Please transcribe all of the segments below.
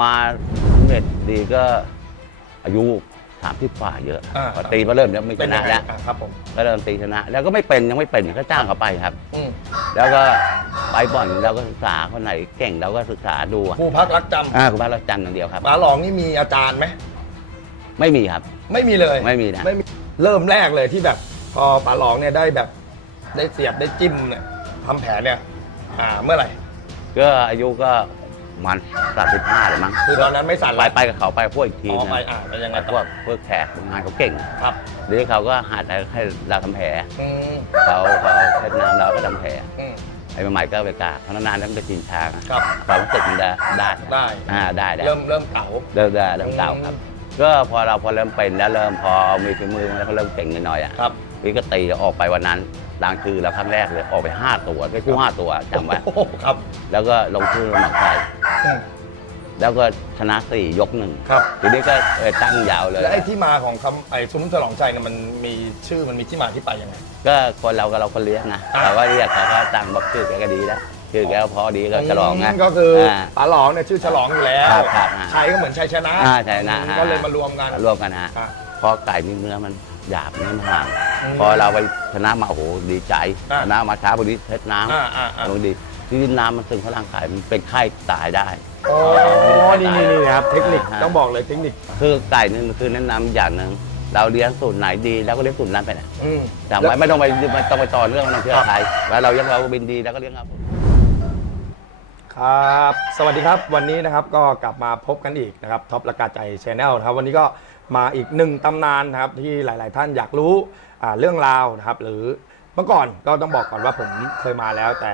มาสำเร็จดีก็อายุสามสิบฝ่าเยอะอ่า พอตีมาเริ่มแล้วไม่ชเป็นนะยังไงแล้วอะครับผมก็เริ่มตีชนะ แล้วก็ไม่เป็นยังไม่เป็นก็จ้างเขาไปครับ อืมแล้วก็ไปบ่อนเราก็ศึกษาคนไหนเก่งเราก็ศึกษาดูอะครูพักรักจอ่าคุณพระรักจันทร์อย่างเดียวครับำป๋าหลองนี่มีอาจารย์ไหมไม่มีครับ ไม่มีเลยไม่มีนะ ไม่มีเริ่มแรกเลยที่แบบ พอป๋าหลองเนี่ยได้แบบ ได้เสียบได้จิ้มเนี่ยทำแผลเนี่ย อ่าเมื่อไหร่ก็อายุก็ มันสามสิบห้าเลยมั้งคือตอนนั้นไม่สั่นไปแล้วไปกับเขาไปพวกอีกทีอ๋อนะไปอ่าแล้วยังไงพต่วอกพวกแขกงานเขาเก่งครับหรือเขาก็หาแต่ให้เราทำแผลอืมเขาเขาเช็ดน้ำเราก็ทำแผลอืม ไอ้ใหม่ๆก็ไปกราบเพราะนานๆแล้วมันจะชินชาอะครับ ความรู้สึกมันได้ได้ได้อ่าได้ได้ เริ่มเริ่มเก่า เริ่มได้เริ่มเก่าครับก็พอเราพอเริ่มเป็นแล้วเริ่มพอมีฝีมือแล้วก็เริ่มเก่งหน่อยๆอะครับ พี่ก็ตีออกไปวันนั้นดังชื่อแล้วครั้งแรกเลยออกไปห้าตัวได้คู่ห้าตัวจำไว้ โอ้โหครับ แล้วก็ลงชื่อหมักไทยอืม แล้วก็ชนะสี่ยกหนึ่งครับ ทีนี้ก็เออตั้งยาวเลย แล้วไอ้ที่มาของคำไอ้ซุ้มฉลองใจเนี่ยมันมีชื่อมันมีที่มาที่ไปยังไง ก็คนเราก็เราคนเลี้ยงนะอ่าแต่ว่าเรียกเขาก็ตั้งบอกชื่อแกก็ดีแล้วชื่อแกก็พอดีก็ฉลองนะมก็คืออาป๋าหลองเนี่ยชื่อฉลองอยู่แล้วครับครับอ่า ชัยก็เหมือนชัยชนะอ่าชัยชนะอืมก็เลยมารวมกัน รวมกันฮะอะพอไก่มีเนื้อมันหยาบเนื้อมันห่างอืมพอเราไปชนะมาโอ้โหดีใจอะชนะมาช้าพอดีเทสน้ำอ่าอ่าอ่าลงดี ที่น้ำมันซึมเข้าร่างกายมันเป็นไข้ตายได้โอ้นี่นี่นี่ครับ เทคนิค อ่าต้องบอกเลยเทคนิค คือไก่นี่มันคือแนะนำอย่างหนึ่งเราเลี้ยงสูตรไหนดีแล้วก็เลี้ยงสูตรนั้นไปนะอืมจำไว้ไม่ต้องไปไม่ต้องไปต่อเรื่องไม่ต้องเชื่อใครแล้วเราเลี้ยงเราบินดีแล้วก็เลี้ยงเรา ครับ สวัสดีครับ วันนี้นะครับ ก็กลับมาพบกันอีกนะครับ ท็อปละกาใจชแนลนะครับ วันนี้ก็มาอีกหนึ่งตำนานนะครับ ที่หลาย ๆ ท่านอยากรู้อ่าเรื่องราวนะครับ หรือเมื่อก่อนก็ต้องบอกก่อนว่าผมเคยมาแล้ว แต่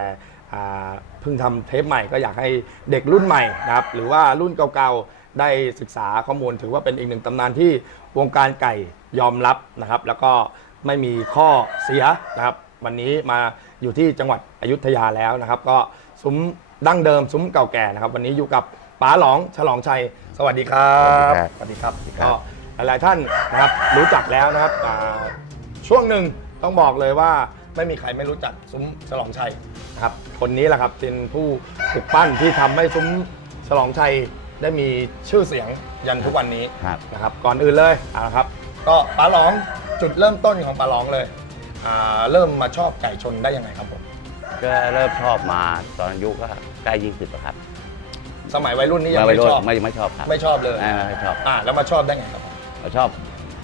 อ่าเพิ่งทำเทปใหม่ก็อยากให้เด็กรุ่นใหม่นะครับหรือว่ารุ่นเก่าๆได้ศึกษาข้อมูล ถือว่าเป็นอีกหนึ่งตำนานที่วงการไก่ยอมรับนะครับ แล้วก็ไม่มีข้อเสียนะครับ วันนี้มาอยู่ที่จังหวัดอยุธยาแล้วนะครับ ก็ซุ้มดั้งเดิมซุ้มเก่าแก่นะครับ วันนี้อยู่กับป๋าหลองฉลองชัย สวัสดีครับสวัสดีครับสวัสดีครับครัก็บหลายๆท่านนะครับรู้จักแล้วนะครับอ่าช่วงหนึ่งต้องบอกเลยว่า ไม่มีใครไม่รู้จักซุ้มฉลองชัยนะครับคนนี้แหละครับเป็นผู้ปลุกปั้นที่ทำให้ซุ้มฉลองชัยได้มีชื่อเสียงยันทุกวันนี้ครับ นะครับ ก่อนอื่นเลยเอาละครับ ก็ป๋าหลองจุดเริ่มต้นของป๋าหลองเลยอ่าเริ่มมาชอบไก่ชนได้ยังไงครับผมก็เริ่มชอบมาตอนอายุก็ใกล้ยี่สิบครับสมัยวัยรุ่นนี่ยังไม่ไม่ชอบไม่ไม่ชอบครับไม่ชอบเลยไม่ไม่ชอบอ่าแล้วมาชอบได้ไงครับผม เราชอบ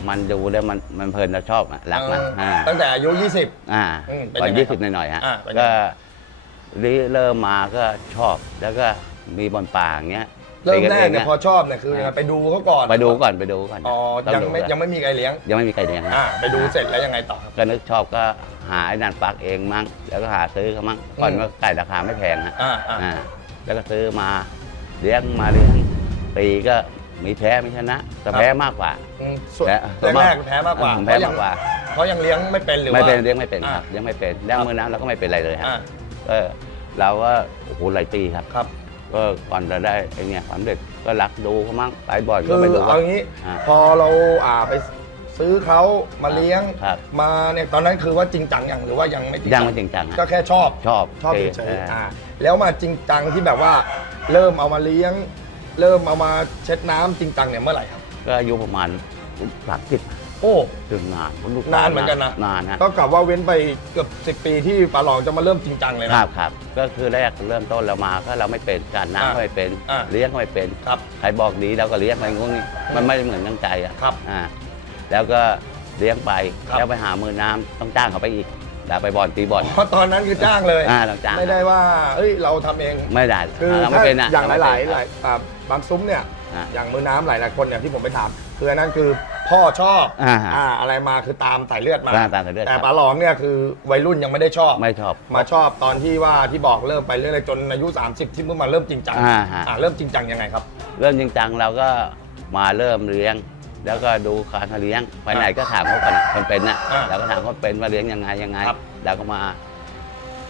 มันดูแล้วมันมันเพลินเราชอบอะรักมันเอออ่าตั้งแต่อายุ 20 อ่าอืมเป็นตอนยังไงยี่ครัสิบบหน่อยๆฮะอ่าเป็นยังไง ก็ริเริ่มมาก็ชอบแล้วก็มีบอลป่าอย่างเงี้ยเริ่มแรกตีเนี่ยอะพอชอบเนี่ยคือยังไงไปดูเขาก่อนไปดูก่อนไปดูก่อนอ๋อต้ยังดูไม่ก่อนยังไม่มีใครเลี้ยงยังไม่มีใครเลี้ยงนะอ่าไปดูเสร็จแล้วยังไงต่อครับ ก็นึกชอบก็หาไอ้นั่นปักเองมั่งแล้วก็หาซื้อเขามั่งก่อนอืมว่าไก่ราคาไม่แพงฮะ อ่าอ่าอ่าแล้วก็ซื้อมาเลี้ยงมาเลี้ยงตีก็ มีแพ้มีชนะแต่แพ้มากกว่าอืมส่วนส่วนแรกๆแพ้มากกว่าผมเพแพ้ราะยัมางกกว่าเพราะยังเลี้ยงไม่เป็นหรือไม่ว่า เป็นเลี้ยงไม่เป็นครับอ่าเลี้ยงไม่เป็นแล้วมือน้ำเราก็ไม่เป็นไรเลยครับอ่าเออเราก็โอ้โหหลายปีครับ ครับ ก็ก่อนจะได้ไอ้เนี่ยความเด็ดก็รักดูเขามั่งไปบ่อยคืก็อไปดูเอางี้ อ่าพอเราอ่าไปซื้อเขามาเลี้ยงครับ มาเนี่ยตอนนั้นคือว่าจริงจังยังหรือว่ายังไม่จริงยังจัไม่จริงจังฮะก็แค่ชอบชอบชอบเเฉยๆอ่า อ่าแล้วมาจริงจังที่แบบว่าเริ่มเอามาเลี้ยง เริ่มเอามาเช็ดน้ำจริงจังเนี่ยเมื่อไหร่ครับ ก็อายุประมาณสามสิบโอ้ ถึงนานผมลูกนานเหมือนกันนะ นานฮะก็กลับว่าเว้นไปเกือบสิปีที่ปลาหลองจะมาเริ่มจริงจังเลยคนะ รับครับ ก็คือแรกเริ่มต้นเรามาก็เราไม่เป็นการน้ำอ่าก็ไม่เป็น อ่า เลี้ยงก็ไม่เป็น ครับ ใครบอกดีเราก็เลี้ยงไปงงนี่มันไม่เหมือนตั้งใจอะครับอ่าแล้วก็เลี้ยงไปครับ แล้วไปหามือน้ำต้องจ้างเขาไปอีก แล้วไปบอลตีบอลเพราะตอนนั้นคือจ้างเลยอ่าต้องจ้างไม่ได้ว่าเอ้ยเราทำเอง ไม่ได้คือเราไม่ถ้าเป็นนะอย่างหเรลายไม่ๆหลายอ่าบางซุ้มเนี่ย อ่าอย่างมือน้ำหลายๆคนเนี่ยที่ผมไปถามคืออันนั้นคือพ่อชอบอ่าฮะอ่าอะไรมาคือตามสายเลือดมา ตามตามสายเลือดแต่ครับปลาหลองเนี่ยคือวัยรุ่นยังไม่ได้ชอบ ไม่ชอบ มาชอบตอนที่ว่าที่บอกเริ่มไปเรื่อยๆจนอายุ 30 ที่เพิ่งมาเริ่มจริงจังอ่าฮะ อ่าเริ่มจริงจังยังไงครับ เริ่มจริงจังเราก็มาเริ่มเลี้ยง แล้วก็ดูการเลี้ยงไปไหนก็ถามเขาก่อนคนเป็นน่ะอ่าเราก็ถามเขาเป็นว่าเลี้ยงยังไงยังไงครับเราก็มา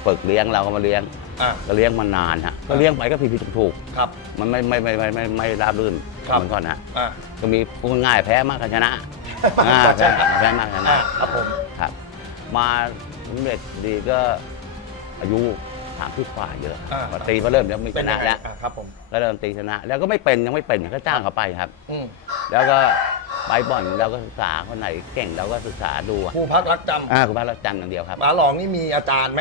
ฝึกเลี้ยงเราก็มาเลี้ยงอ่า ก็เลี้ยงมานานฮะก็เลี้ยงไปก็ผิดผิดถูกครับ ๆมันไม่ไม่ไม่ไม่ไม่ไม่ราบรื่นครับ เหมือนก่อนนะอ่า ก็มีพูดง่ายแพ้มากกับชนะอ่าใช่แพ้แพ้มากกับชอ่านะครับผม ครับ มาสำเร็จดีก็อายุสามสิบกว่าเยอะอ่าพอตีมาเริ่มแล้วมีชเป็นยันะงไงแล้วอ่า ครับผมก็เริ่มตีชนะ แล้วก็ไม่เป็นยังไม่เป็นก็จ้างเขาไปครับ อืมแล้วก็ไปบ่อนเราก็ศึกษาคนไหนเก่งเราก็ศึกษาดูอะครูพักรักจอ่าคุณพระรัจันทร์อย่างเดียวครับำหมาหลองนี่มีอาจารย์ไหม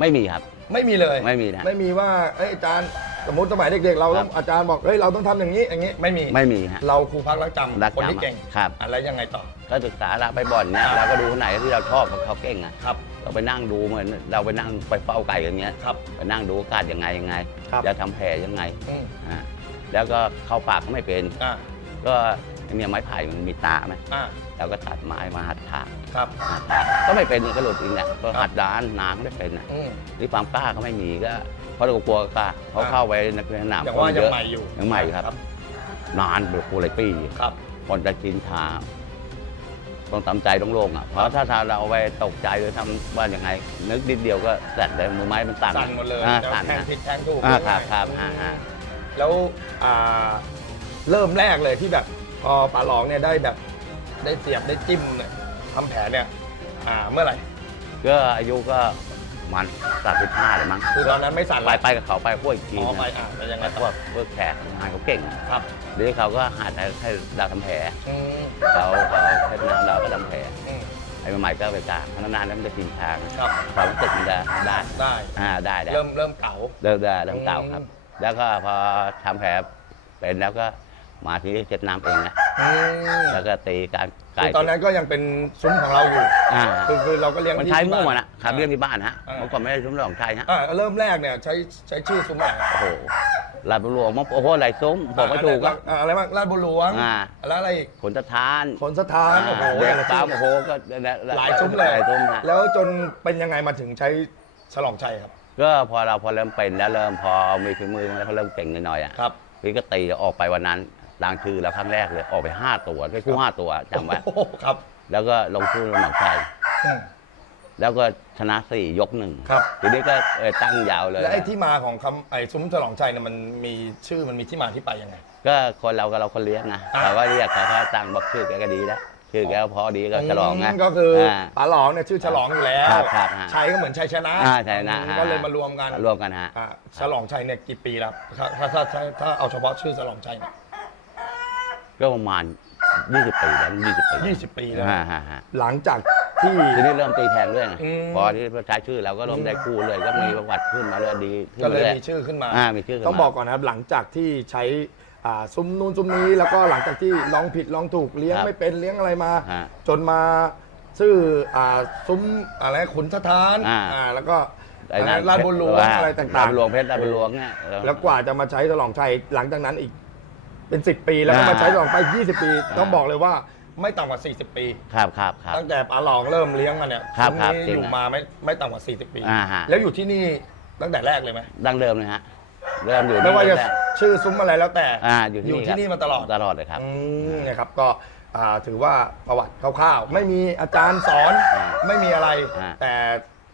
ไม่มีครับ ไม่มีเลย ไม่มีนะ ไม่มีว่าเอ้ยอาจารย์สมมติสมัยเด็กๆเราต้องครับอาจารย์บอกเฮ้ยเราต้องทำอย่างนี้อย่างนี้ไม่มีไม่มีฮะ เราครูพักรักจำรักคนจำที่เก่งครับ อะไรยังไงต่อก็ศึกษาละไปบ่อนเนี่ยครับเราก็ดูคนไหนที่เราชอบเขาเก่งอะครับ เราไปนั่งดูเหมือนเราไปนั่งไปเฝ้าไก่อย่างเงี้ยครับไปนั่งดูอากาศยังไงยังไงครับ จะทำแผลยังไงอืมอ่าแล้วก็เข้าปากก็ไม่เป็น อ่าก็ไอ้เนี่ยไม้ไผ่มันมีตาไหมอ่าเราก็ตัดไม้มาหัดถากครับหัดถากก็ไม่เป็นก็หลุดอีกแหละก็ครับหัดด้านนางไม่เป็นอะอืมนี่ความกล้าก็ไม่มีก็เพราะเรากลัวกล้าเขาอ่า เข้าไปในสนามอย่างคนว่าเยยังอะ ใหม่อยู่ยังใหม่ครับ นานเป็นปูหลายปีครับคนจะกินชา ต้องตามใจต้องลงอะเพราะถ้าถ้าเราเอาไปตกใจหรือทำว่ายังไง นึกนิดเดียวก็สั่นเลยมือไม้มันสั่นสั่นหมดเลยอ่าจะสั่นแทงนะผิดแทงถูกอ่าคง่ารับยๆครับอ่าอ่าแล้วอ่าเริ่มแรกเลยที่แบบพอปลาหลองเนี่ยได้แบบได้เสียบได้จิ้มเนี่ยทำแผลเนี่ยอ่าเมื่อไหร่ก็อายุก็มันสามสิบห้าเลยมั้งคือตอนนั้นไม่สั่นไปละไปกับเขาไปพวกอีกทีอ๋อไปนะอ่าแล้วยังไงพต่วอกพวกแขกทำงานเขาเก่ง ครับ เดี๋ยวเขาก็หาให้ให้เราทำแผลอืมเขาเขาเช็ดน้ำเราก็ทำแผลอืม ไอ้ใหม่ๆก็ไปกลางนานๆแล้วมันจะกินทางครับ ความรู้สึกมันจะได้ได้ อ่าได้ได้ เริ่มเริ่มเก๋าเริ่มได้เริ่มเก่าครับ อืม แล้วก็พอทำแผลเป็นแล้วก็มาที่เช็ดน้ำเองนะอืมแล้วก็ตีการไก่คือตอนนั้นก็ยังเป็นซุ้มของเราอยู่ อ่าคือคือเราก็เลี้ยงมันที่ใช้ที่มั่วบ้านนะครับเรื่องที่บ้านฮะอ่า เมื่อก่อนไม่ได้ซุ้มหลองใช้ฮะอ่าเริ่มแรกเนี่ยใช้ใช้ชื่อซุ้มอะไรโอ้โห ลาดบุหลวงมะโอ้โหไหลซุ้มบอกไม่ถูกอ่าอะอะไรบ้างลาดบุหลวงอ่าแล้วอะไรอีกขนตะทานขนสถานโอ้โหเด็แต่กละสาซุ้มมโอ้โหก็หลายซุ้มเลยหลายซุ้มฮะแล้วจนเป็นยังไงมาถึงใช้ฉลองชัยครับ ก็พอเราพอเริ่มเป็นแล้วเริ่มพอมีฝีมือแล้วเขาเริ่มเก่งหน่อยๆอะครับพี่ก็ตีแล้วออกไปวันนั้นลางชื่อแล้วครั้งแรกเลยออกไปห้าตัวได้คู่ห้าตัวจำไว้โอ้โหครับ แล้วก็ลงชื่อลงหนังชัยอืม แล้วก็ชนะสี่ยกหนึ่งครับ ทีนี้ก็เออตั้งยาวเลย และไอ้ที่มาของคำไอ้ซุ้มฉลองชัยเนี่ยมันมีชื่อมันมีที่มาที่ไปยังไง ก็คนเราก็เราคนเลี้ยงนะอ่าเขาก็เรียกเขาก็ตั้งบอกชื่อแกก็ดีแล้วชื่อแกก็พอดีก็ฉลองไงมก็คืออาปลาหลองเนี่ยชื่อฉลองอยู่แล้วครับครับอ่าชัยก็เหมือนชัยชนะอ่าชัยชนะอืมก็เลยมารวมกันรวมกันฮะ อ่าฉลองชัยเนี่ยกี่ปีแล้วถ้าถ้าถ้าถ้าถ้าเอาเฉพาะชื่อฉลองชัยเนี่ย ก็ประมาณ 20 ปีแล้ว20 ปียี่สิบปีแล้วฮ่าฮ่าฮ่าหลังจาก ที่ทีนี้เริ่มตีแทงเรื่อยไงอืม พอที่ใช้ชื่อเราก็เริ่มได้คู่เลยก็มีประวัติขึ้นมาเรื่อยดีขึ้นก็เลยรื่มีชื่อขึ้นมา อ่ามีชื่อขึ้นมา ต้องบอกก่อนนะครับหลังจากที่ใช้อ่าซุ้มนู้นซุ้มนี้แล้วก็หลังจากที่ลองผิดลองถูกเลี้ยงครับไม่เป็นเลี้ยงอะไรมา ฮะจนมาชื่ออ่าซุ้มอะไรขุนสถานอ่า อ่าแล้วก็ไอ้นั่นลาดบุญหลวงอะไรต่างๆลาดบุญหลวงเพชรลาดบุญหลวงเนี่ยเออ แล้วกว่าจะมาใช้ฉลองชัยหลังจากนั้นอีกเป็น 10 ปีแล้วก็อ่ามมาใช้ฉลองไป 20 ปีอ่าต้องบอกเลยว่า ไม่ต่ำกว่า 40 ปี ครับครับครับ ตั้งแต่ป๋าหลองเริ่มเลี้ยงมาเนี่ยครับซุ้มครับนี้จริงอยู่นะมาไม่ไม่ต่ำกว่า 40 ปี อ่าฮะ แล้วอยู่ที่นี่ตั้งแต่แรกเลยไหมดั้งเดิมเลยฮะเริ่มอยู่ไม่ว่าจะแรกชื่อซุ้มอะไรแล้วแต่อ่าอยู่ที่อยู่ที่นี่มาตลอดตลอดเลยครับ อืมนะครับก็อ่าถือว่าประวัติคร่าวๆ ไม่มีอาจารย์สอนอ่าไม่มีอะไร อ่า แต่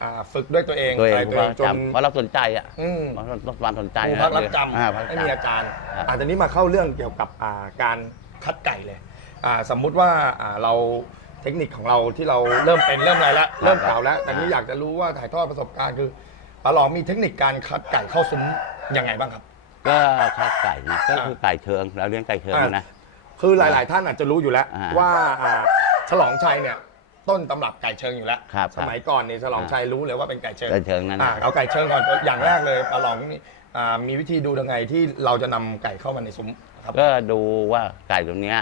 อ่าฝึกด้วยตัวเองตัวเองะไรเพราะว่าจน จำเพราะเราสนใจอะอืม เพราะเราต้องความสนใจครูนะพักรักจอ่าพักำรักไม่มีจำอาจารย์ ครับอ่าตอนนี้มาเข้าเรื่องเกี่ยวกับอ่าการคัดไก่เลย อ่าสมมุติว่าอ่าเราเทคนิคของเราที่เราเริ่มเป็นเริ่มอะไรแล้วเริ่มเก่าแล้วแต่นี้อยากจะรู้ว่าถ่ายทอดประสบการณ์คือปาหลองมีเทคนิคการคัดไก่เข้าซุ้มยังไงบ้างครับ ก็คัดไก่นะก็คือไก่เชิงเราเลี้ยงไก่เชิงอ่านะ คือหลาย ๆ ท่านอาจจะรู้อยู่แล้ว อ่าว่าอ่าฉลองชัยเนี่ยต้นตำรับไก่เชิงอยู่แล้ว ครับสมัยก่อนเนี่ยฉลองชัยรู้เลยว่าเป็นไก่เชิงไก่เชิงนั่นอ่านะเอาไก่เชิงก่อนอย่างแรกเลยปาหลองนี่อ่ามีวิธีดูยังไงที่เราจะนำไก่เข้ามาในซุ้มครับ ก็ดูว่าไก่ตัวเนี้ย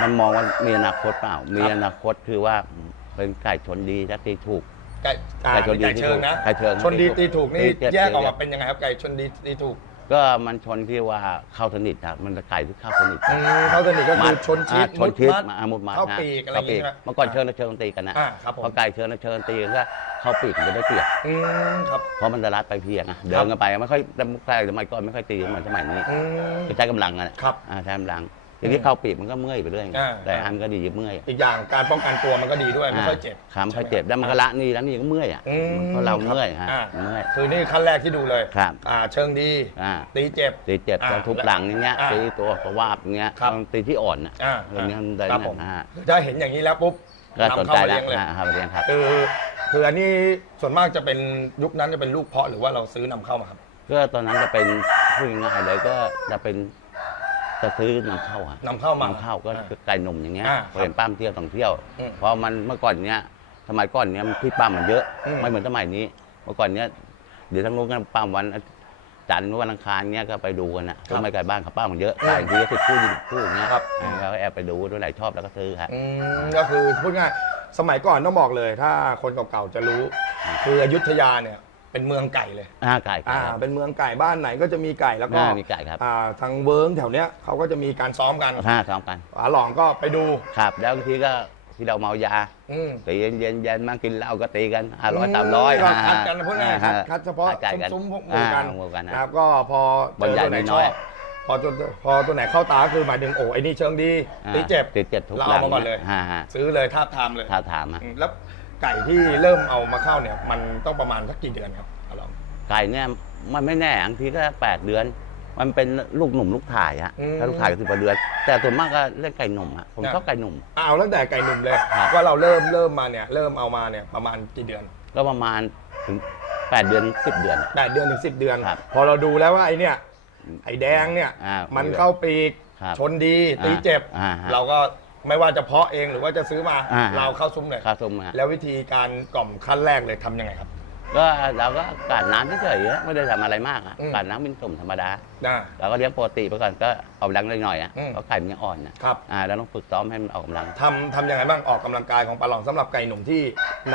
มันมองว่ามีอนาคตเปล่า มีอนาคตคือว่าเป็นไก่ชนดีจะตีถูก ไก่อ่าไก่ชนดีไก่เชิงนะไก่เชิงชนดีตีถูกนี่ตีเจ็ดแยกออกตีเจ็มาดเป็นยังไงครับไก่ชนดีตีถูก ก็มันชนที่ว่าเข้าสนิทครับมันไก่ที่เข้าสนิทอืมเขาสนิทก็คือชนชิดอ่าชนชิดมุดมัดมาอ่ามุดมัดเข้าฮะปีกอะไรอเข้าย่างงี้ปีกใช่ไหมเมื่อก่อนเชิญแล้วเชิญตีกันนะอ่าครับผม พอไก่เชิญแล้วเชิญตีกันก็เข้าปีกมันจะได้เปรียบ อืมครับ เพราะมันจะรัดไปเพียงอะเดินกันไปไม่ค่อยแต่ไก่สมัยก่อนไม่ค่อยตีเหมือนสมัยนี้อืมจะใช้กำลังกันอะครับ อ่าใช้กำลัง ทีนี้เข้าปีกมันก็เมื่อยไปเรื่อยไงอ่า แต่อันก็ดีเมื่อยอีกอย่างการป้องกันตัวมันก็ดีด้วยไม่ค่อยเจ็บขาไม่ค่อยเจ็บแล้วมันก็ละนี่แล้วนี่ก็เมื่อยอะอืมเพราะเราเมื่อยฮะอ่าเมื่อย คือนี่ขั้นแรกที่ดูเลยครับ อ่าเชิงดี อ่าตีเจ็บ ตีเจ็บอ่าแล้วทุบหลังอย่างเงี้ยอ่าตีตัวตัววาบอย่างเงี้ยครับ ต้องตีที่อ่อนอะอ่าตรงนี้มันได้ครับเนี่ยผมอ่าถ้าเห็นอย่างนี้แล้วปุ๊บก็สนนำเข้าใจมาแล้เลี้วยงเลยอ่าครับเลี้ยงครับ คือคืออันนี้ส่วนมากจะเป็นยุคนั้นจะเป็นลูกเพาะหรือว่าเราซื้อนำเข้ามาครับ ก็ตอนนั้นจะเป็นพูดง่ายๆเลยก็จะเป็น จะซื้อนำเข้าอะนำเข้ามา นำเข้าก็อ่าคือไก่หนุ่มอย่างเงี้ยอ่าพอเห็นปั้มเที่ยวต้องเที่ยว อืมเพราะมันเมื่อก่อนเนี้ยสมัยก่อนเนี้ยมันที่ปั้มมันเยอะ อืม ไม่เหมือนสมัยนี้ เมื่อก่อนเนี้ยเดี๋ยวทั้งนู้นกันปั้มวันจันทร์วันอังคารเนี้ยก็ไปดูกันนะครับทำไมไก่บ้านเขาปั้มมันเยอะอืมไก่ทีก็สิบคู่ยี่สิบคู่อย่างเงี้ยครับ อ่าเราก็แอบไปดูตัวไหนชอบแล้วก็ซื้อครับ อืมก็คือพูดง่ายสมัยก่อนต้องบอกเลย ถ้าคนเก่าๆจะรู้ คืออยุธยาเนี่ย เป็นเมืองไก่เลย อ่าไก่ไก่อ่าครับเป็นเมืองไก่บ้านไหนก็จะมีไก่แล้วก็อ่ามีไก่ครับอ่าทางเวิร์งแถวเนี้ยเขาก็จะมีการซ้อมกันห้าซ้อมกันอาหลองก็ไปดูครับ แล้วบางทีก็ที่เราเมายาอืมตีเย็นเย็นเย็นๆมากินเหล้าก็ตีกันห้าร้อยสามร้อยก็คัดกันพูดง่ายๆคัดคัดเฉพาะไก่กันซุ้มๆพวกหมู่กันอ่าหมู่กันนะนะครับก็พอบอลใหญ่เจอตัวไหนน้ชออยบพอตัวพอตัวไหนเข้าตาคือหมายถึงโอ้ไอ้นี่เชิงดีอ่าตีเจ็บตีเจ็บทุกเราหลัเอางมาก่อนเลยฮ่าฮ่าซื้อเลยทาบทามเลย ถ้าถามอะอืมแล้ว ไก่ที่เริ่มเอามาเข้าเนี่ย มันต้องประมาณสักกี่เดือนครับอาหลองไก่เนี่ยมันไม่แน่บางทีก็แปดเดือน มันเป็นลูกหนุ่มลูกถ่ายฮะอืมถ้าลูกถ่ายก็สิบกว่าเดือน แต่ส่วนมากก็เล่นไก่หนุ่มอะผมนะชอบไก่หนุ่มเอาตั้งแต่ไก่หนุ่มเลยครับว่าเราเริ่มเริ่มมาเนี่ยเริ่มเอามาเนี่ยประมาณกี่เดือน ก็ประมาณถึงแปดเดือนสิบเดือนอะแปดเดือนถึงสิบเดือนครับพอเราดูแล้วว่าไอ้เนี่ยไอ้แดงเนี่ยอ่ามันเข้าปีกครับชนดีตีเจ็บอ่าฮะเราก็ ไม่ว่าจะเพาะเองหรือว่าจะซื้อมาอ่าฮะเราเข้าซุ้มเลยข้าวต้มอะแล้ววิธีการกล่อมขั้นแรกเลยทำยังไงครับ ก็เราก็กาดน้ำเฉยๆอะไม่ได้ทำอะไรมากอะอืม กาดน้ำเป็นตุ่มธรรมดานะ เราก็เลี้ยงปกติไปก่อนก็ออกกำลังหน่อยๆอะอืม เพราะไก่มันยังอ่อนนะครับอ่าเราต้องฝึกซ้อมให้มันออกกำลังทำทำยังไงบ้างออกกำลังกายของปลาหลองสำหรับไก่หนุ่มที่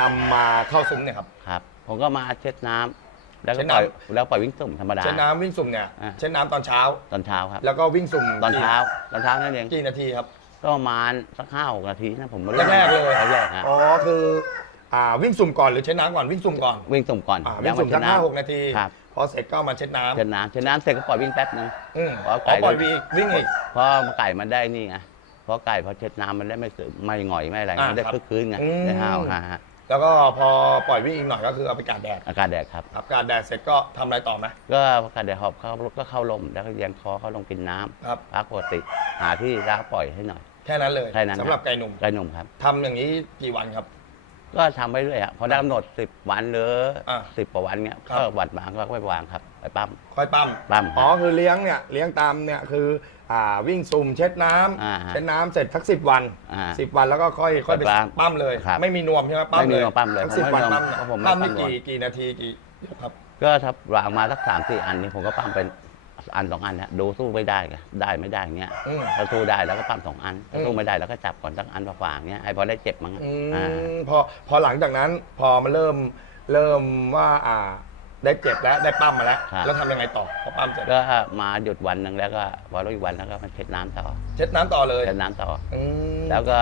นำมาเข้าซุ้มเนี่ยครับ ครับ ผมก็มาเช็ดน้ำแล้วเช็ก็ดปล่อยน้ำแล้วปล่อยวิ่งตุ่มธรรมดา เช็ดน้ำวิ่งสุ่มเนี่ยอ่า เช็ดน้ำตอนเช้า ตอนเช้าครับ แล้วก็วิ่งสุ่มตอนเช้ากี่ตอนเช้านั่นเองกี่นาทีครับ ก็ประมาณสักห้าหกนาทีนะผมไม่แรกๆเลย แรกๆฮะอ๋อคืออ่าวิ่งสุ่มก่อนหรือเช็ดน้ำก่อนวิ่งสุ่มก่อนวิ่งตุ่มก่อนอ่าวิ่งสุ่มสักแล้ห้าวหมากนาที ครับ พอเสร็จก็มาเช็ดน้ำเช็ดน้ำเช็ดน้ำเสร็จก็ปล่อยวิ่งแป๊บนึง อืมเพราะอ๋ไก่อปล่อยวิ่งวิ่งอีก เพราะไก่มันได้นี่ไงเพราะไก่พอเช็ดน้ำมันได้ไม่สึไม่หงอยไม่อะไรอ่ามันได้ครับคึกคืนไงอืม ได้ห้าวฮะฮะแล้วก็พอปล่อยวิ่งอีกหน่อยก็คือเอาไปกาดแดดอากาศแดดครับครับกาดแดดเสร็จก็ทำอะไรต่อไหมก็อากาศแดดหอบเข้าก็เข้าลมแล้วก็เลี้ยงคอเข้าลงกินน้ำครับ พักปกติหาที่รักปล่อยให้หน่อย แค่นั้นเลยแค่นั้นสำหรับไก่หนุ่มไก่หนุ่มครับ ทำอย่างนี้กี่วันครับ ก็ทำไปเรื่อยอะพอได้กำหนดสิบวันหรืออ่าสิบกว่าวันเนี้ยครับ ก็วัดบางก็ไปวางครับ ไปปั้มค่อยปั้มปั้มอ๋อคือเลี้ยงเนี่ยเลี้ยงตามเนี่ยคืออ่าวิ่งสุ่มเช็ดน้ำอ่าฮะเช็ดน้ำเสร็จสักสิบวันอ่าสิบวันแล้วก็ค่อยค่อยไปไปปั้มปั้มเลย ครับไม่มีนวมใช่ไหมปั้มไม่มีเลยนวมปั้มเลยสักผมสิบไม่วันนวมปั้มเนี่ยเพราะผมไม่ปั้มนี่ปั้มนวม กี่กี่นาทีกี่ยกครับ ก็ถ้าวางมาสักสามสี่อันนี้ผมก็ปั้มเป็น อันสองอันนะดูสู้ไม่ได้ไงได้ไม่ได้เงี้ยอืม ถ้าสู้ได้แล้วก็ปั้มสองอันถ้าอืมสู้ไม่ได้แล้วก็จับก่อนสักอันฝางๆเงี้ยไอ้พอได้เจ็บมั้งอือ่า มพอพอหลังจากนั้นพอมาเริ่มเริ่มว่าอ่าได้เจ็บแล้วได้ปั้มมาแล้ว ครับ แล้วทำยังไงต่อพอปั้มเสร็จก็มาหยุดวันหนึ่งแล้วก็พอรู้อีกวันแล้วก็มาเช็ดน้ำต่อเช็ดน้ำต่อเลยเช็ดน้ำต่อ อืมแล้วก็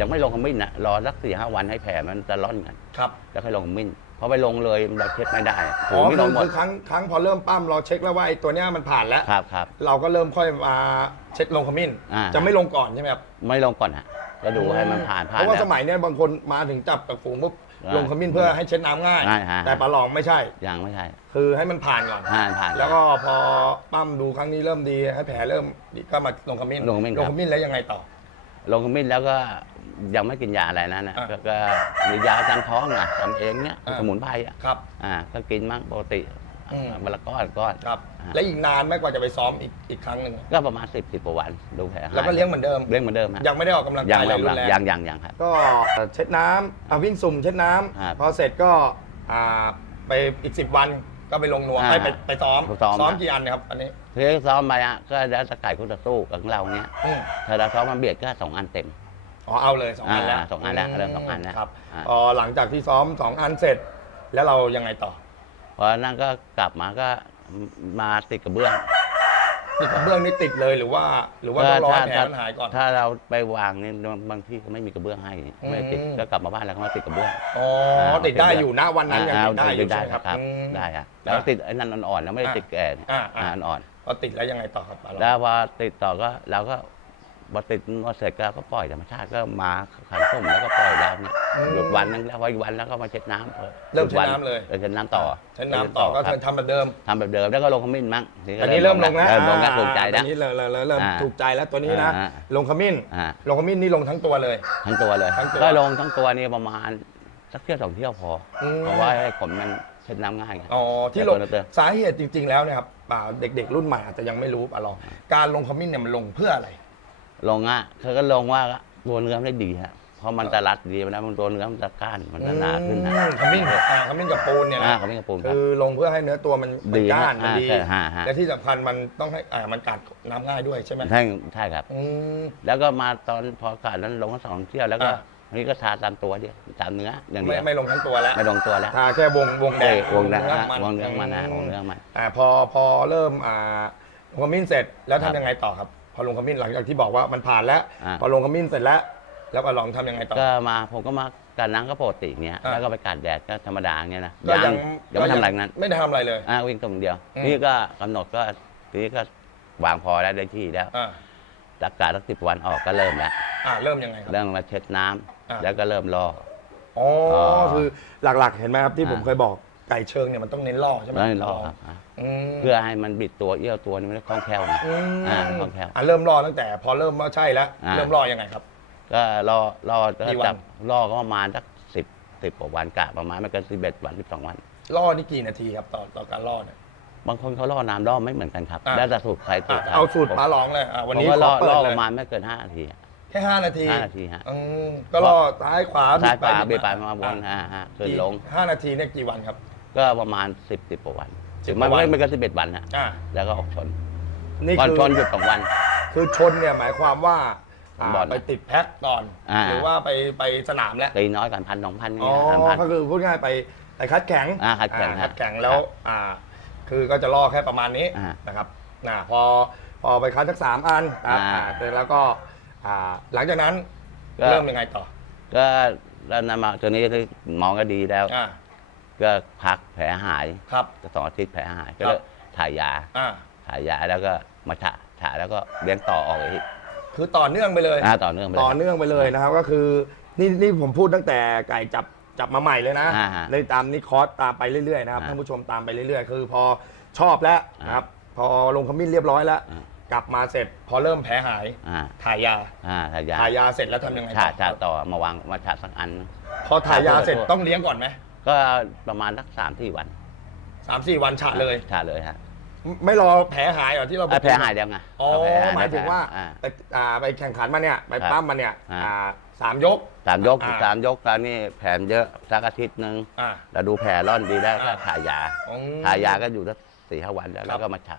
ยังไม่ลงขมิ้นนะรอสักสี่ห้าวันให้แผลมันจะร่อนกันครับ แล้วค่อยลงขมิ้น เพราะไปลงเลยมันเราเช็ดไม่ได้อ๋อไม่คืลองหมคืดอครั้งครั้งพอเริ่มปั้มเราเช็คแล้วว่าไอ้ตัวเนี้ยมันผ่านแล้ว ครับครับ เราก็เริ่มค่อยมาเช็ดลงขมิ้น อ่า จะไม่ลงก่อนใช่ไหมครับไม่ลงก่อนฮะก็ดูให้มันผ่านผ่านเพราะว่าแล้วสมัยเนี้ยบางคนมาถึงจับกับฝูงปุ๊บอ่าลงขมิ้นเพื่อให้เช็ดน้ำง่าย ง่ายฮะ แต่ปลาหลองไม่ใช่ ยังไม่ใช่ คือให้มันผ่านก่อน ผ่านผ่าน แล้วก็พอปั้มดูครั้งนี้เริ่มดีให้แผลเริ่มดีก็มาลงขมิ้นลงขมิ้นครับลงขมิ้นแล้วยังไงต่อ ลงขมิ้นแล้วก็ ยังไม่กินยาอะไรนะนะอ่าก็ก็มียาจำท้องอะทำเองเนี้ยอ่าสมุนไพรอะครับ อ่าก็กินมั่งปกติอืม วันละก้อนก้อนครับ อ่าและอีกนานไหม่กว่าจะไปซ้อมอีกอีกครั้งหนึ่งก็ประมาณสิบสิบกว่าวันดูแผลหาแล้วก็เลี้ยงเหมือนเดิม เลี้ยงเหมือนเดิมฮะยังไม่ได้ออกกำลังยังกายอะไรรุนแรง ยังยังยังครับ ก็เช็ดน้ำอะวิ่งสุ่มเช็ดน้ครับำพอเสร็จก็อ่าไปอีก 10 วันก็ไปลงนัวอ่าไปไปไปซ้อมซ้อม ซ้อมครับกี่อันนะครับ อันนี้เพื่อซ้อมไปอะก็แล้วสกายคู่ต่อสู้กับเราเนี้ยอืมถ้าเราซ้อมมาเบียดก็สองอันเต็ม อ๋อเอาเลยสองอันแล้วอ่าสองอันแล้วเริ่มสองอันแล้วครับอ่า อ๋อหลังจากที่ซ้อมสองอันเสร็จ แล้วเรายังไงต่อเพราะนั่นก็กลับมาก็มาติดกระเบื้องติดกระเบื้องนี่ติดเลยหรือว่า หรือว่าต้องรอให้แผลมันหายก่อน ถ้าเราไปวางเนี่ยบางที่เขาไม่มีกระเบื้องให้ไม่ได้ติดอืม ก็กลับมาบ้านแล้วก็มาติดกระเบื้อง อ๋ออ่าติดได้อยู่นะวันนั้นยังติดได้อยู่ได้ใช่ไหมคครัรับบอืม ได้อะแล้วติดไอ้นั่นอ่อนๆแล้วไม่ได้ติดแก่เนี่ยอ่าอ่าอ่าอ่อนพอติดแล้วยังไงต่อครับๆแล้วพอติดต่อก็เราก็ พอติดพอเสร็จก็ก็ปล่อยธรรมชาติก็มาขันส้มแล้วก็ปล่อยแล้วเนี่ยหยุดวันนึงแล้วพออีกวันแล้วก็มาเช็ดน้ำเริ่มเช็ดวันน้ำเลยเช็ดน้ำต่อใช้น้ำต่อก็ครับทำแบบเดิมทำแบบเดิมแล้วก็ลงขมิ้นมั้งอันนี้เริ่มลงแล้วเริ่มลงแล้วถูกใจอัแล้วนนี้เริ่มเริ่มเริ่มเริ่มอ่าถูกใจแล้วตัวนี้นะอ่าลงขมิ้นอ่าลงขมิ้นนี่ลงทั้งตัวเลย ทั้งตัวเลยทั้งตัวก็ลงทั้งตัวนี่ประมาณสักเที่ยวสองเที่ยวพออมเพราะว่าให้ขนมันเช็ดน้ำง่ายไงอ๋อที่ลงแต่ตัวนั้นเติมสาเหตุจริง ๆ แล้วเนี่ยครับอ่าเด็ก ๆ รุ่นใหม่อาจจะยังไม่รู้ป่ะลองการลงขมิ้นเนี่ยมันลงเพื่ออะไร ลงอะเขาก็ลงว่าตัวเนื้อไม่ได้ดีฮะเพราะมันจะรัดดีนะมันตัวเนื้อมันจะก้านมันจะหนาขึ้นอืนะมขมิ้นอ่าขมิ้นกับปูนเนี่ยอ่านะเขาไม่กระปุกครับ คือลงเพื่อให้เนื้อตัวมันมันดีก้านมันอ่าดีใช่ฮะฮะและที่สำคัญมันต้องให้อ่ามันกัดน้ำง่ายด้วยใช่ไหมใช่ใช่ครับอืมแล้วก็มาตอนพออากาศนั้นลงมาสองเที่ยวแล้วก็อะอันนี้ก็ทาตามตัวเดียวตามเนื้ออย่างไม่เดียวไม่ลงทั้งตัวแล้ว ไม่ลงตัวแล้วทาแค่วงวงแดเอ้งยวงเนื้อเนื้อฮะมันวงเนื้อมันนะวงเนื้อมันอ่าพอพอเริ่มอ่าลงขมิ้นเสร็จแล้วครัทำบยังไงต่อครับ พอลงขมิ้นหลังจากที่บอกว่ามันผ่านแล้ว อ่า พอลงขมิ้นเสร็จแล้ว แล้วก็ลองทำยังไงต่อ ก็มาผมก็มาการน้ำก็ปกติเงี้ยอะ แล้วก็ไปกาดแดดก็ธรรมดาเงี้ยนะก็ยังยังไม่ทำอะไรนั้นไม่ได้ทำอะไรเลย อ่าวิ่งตรงเดียว อืม นี่ก็กำหนดก็ทีนี้ก็วางพอแล้วได้ที่แล้วอ่าอากาศสักสิบวันออกก็เริ่มแล้วอ่าเริ่มยังไงครับ เริ่มมาเช็ดน้ำอะ แล้วก็เริ่มล่ออ๋ออ๋อคือหลักๆ เห็นไหมครับที่อ่าผมเคยบอก ไก่เชิงเนี่ยมันต้องเน้นล่อใช่ไหมแล้วล่อครับอะอืม เพื่อให้มันบิดตัวเอี้ยวตัวนี่ไม่ได้คล่องแคล่วนะอืมอ่าคล่องแคล่ว อ่าเริ่มล่อตั้งแต่พอเริ่มว่าใช่แล้ว อ่า เริ่มล่อยังไงครับ ก็ล่อล่อก็กี่วัน จับล่อก็ประมาณสักสิบสิบกว่าวันกะประมาณไม่เกินสิบเอ็ดวันสิบสองวัน ล่อนี่กี่นาทีครับต่อต่อการล่อเนี่ย บางคนเขาล่อน้ำล่อไม่เหมือนกันครับอะ แล้วแต่สูตรใครสูตรอะเอาสูตรปลาหลองเลยอ่าวัวันนนี้นี้ก็ขล่ออเปิล่ดอเลปยระมาณไม่เกินห้านาทีอะแค่ห้านาทีห้านาทีฮะ อืมก็ล่อซ้ายขวาซ้ายขวาบิบีดไปมาวนฮะฮะขึ้นลง ห้านาทีเนี่ยกี่วันครับ ก็ประมาณสิบสิบกว่าวันสิบกไม่ว่าวัน ไม่ไม่เกินสิบเอ็ดวันนะอ่า แล้วก็ออกชนนี่ก่อนคือชนหยุดสองวัน คือชนเนี่ยหมายความว่าอ่าบอลนะไปติดแพ็คก่อน อ่า หรือว่าไปไปสนามแล้วตีน้อยกันพันสองพันอ๋อเนี่ยสามพัน ก็คือพูดง่ายๆไปไปคัดแข็งอ่าคัดแข็งอ่าฮะคัดแข็งแล้วอ่า คือก็จะล่อแค่ประมาณนี้อ่านะครับน่ะพอพอไปคัดสักสามอันนะครับอ่าอ่าเสร็จแล้วก็อ่าหลังจากนั้นก็เริ่มยังไงต่อก็แล้วนำมาตัวนี้ก็มองก็ดีแล้ว อ่า ก็พักแผลหายครับสองอาทิตย์แผลหาย ก็ครับเลยถ่ายยาอ่า ถ่ายยาแล้วก็มาฉะฉะแล้วก็เลี้ยงต่อออกอีกคือต่อเนื่องไปเลย อ่าต่อเนื่องไปเลย ต่อเนื่องไปเลยนะครับ ก็คือนี่นี่ผมพูดตั้งแต่ไก่จับจับมาใหม่เลยนะอ่าฮะเลยตามนี่คอร์สตามไปเรื่อยๆนะครับอ่าท่านผู้ชมตามไปเรื่อยๆ คือพอชอบแล้วนะครับ พอลงขมิ้นเรียบร้อยแล้ว อ่า กลับมาเสร็จ พอเริ่มแผลหายอ่าถ่ายยาอ่าถ่ายยาถ่ายยาเสร็จแล้วทำยังไงฉะต่อฉะต่อมาวางมาฉะสักอัน พอถ่ายยาเสร็จทั่วต้องเลี้ยงก่อนไหม ก็ประมาณสักสามที่วันสามสี่วันฉะเลยฉะเลยฮะไม่ไม่รอแผลหายเหรอที่เราไปอะแผลหายแล้วไงอ๋อเแผลหมายถึงว่าอ่าไปอ่าไปแข่งขันมาเนี่ยไปครับปั้มมาเนี่ยอ่า อ่าสามยก สามยกอ่า สามยกตอนนี้แผลเยอะสักอาทิตย์หนึ่งอ่าแล้วดูแผลร่อนดีแล้วก็อ่า ถ่ายยาอืม ถ่ายยาก็อยู่สักสี่ห้าวันแล้วครัแล้บวก็มาฉะ